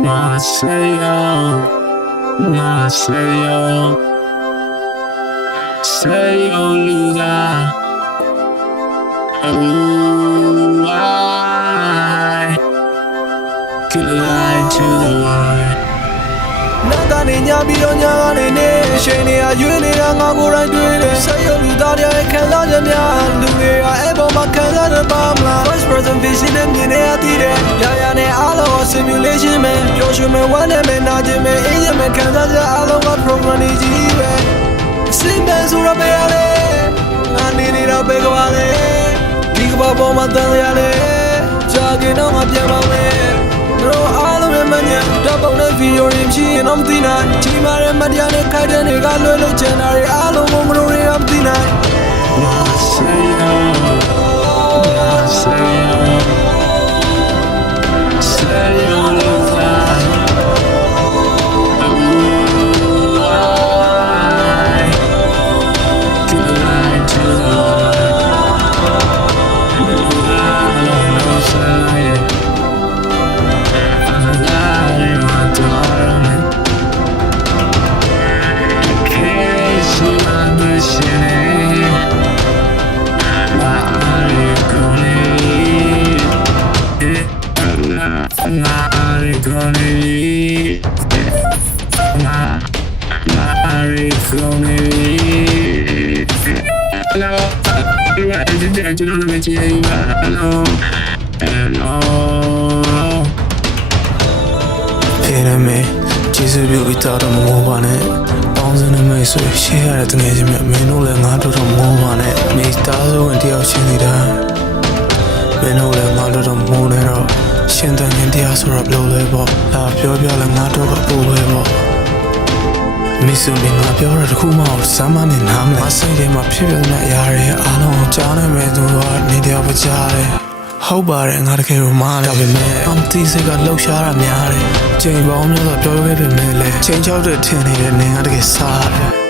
Marseille, Marseille, say your lugar. Oh, I could lie to the world. နာကနေညပြီးတော့ညကနေနေအချိန်တွေကရွေးနေတာငါကိုယ်တိုင်တွေ့တယ်ဆက်ရလူသားတွေရဲ့ခံစားချက်များလူတွေကအဲ့ပေါ်မှာခံစားရပါမလား first person vision နဲ့မြင်နေရသေးတယ်ရာရာနဲ့အားလုံးက simulation ပဲပျော်ရွှင်မဲ့ဝမ်းနဲ့မဲ့နာကျင်မဲ့အေးရမဲ့ခံစားချက်အားလုံးက program တွေကြီးပဲအစင်မဲ့ဆိုရပဲရလေငါနေနေတာပဲကွာလေဒီကဘာပေါ်မှာတန်ရလေကြာကင်းတော့ငါပြန်ပါမယ်တို့အားလုံးရဲ့မညာတပ်ပုံတဲ့ဗီဒီယိုတွေဖြစ်ရင်တော့မသိနိုင်ချိန်မာတဲ့မတရားနဲ့ခိုက်တဲ့တွေကလွယ်လို့ကျန်တာတွေအားလုံးကိုမလို့တွေကမသိနိုင် my machine. My agony. My my agony. Hello. Hello. Hello. ဖေးရမေကျေးဇူးပြုပြီးတော့တော့မမောပါနဲ့ပေါ င်းစင်းနေမိတ်ဆွေရှေ့ရတဲ့တငယ်ချင်းမြတ်မင်းတို့လည်းငါတို့တော့မမောပါနဲ့မိသားစုဝင်တယောက်ချင်းနေတာမင်းတို့လည်းငါတို့တော့မမောနဲ့တော့ရှင်တန်ရင်တရားဆိုတော့ဘလို့လဲပေါ့ဒါပြောပြလဲငါတို့ကပို့ပဲပေါ့မစ်ဆူမင်းငါပြောတာတခုမှစမ်းမနဲ့နားမလဲမဆိုင်တယ်မှာဖြစ်ပြနေတဲ့အရာတွေအားလုံးကိုကြားနိုင်မဲ့သူကနေတရားပကြားတယ် ဟုတ်ပါတယ်ငါတကယ်လို့မားတယ်ဒါပေမဲ့အမ်တီစိတ်ကလှုပ်ရှားတာများတယ်ချိန်ပေါင်းများစွာပြောခဲ့ပေမဲ့လည်းချိန်ချောက်တဲ့ထင်နေတဲ့နေကတကယ်စားတယ်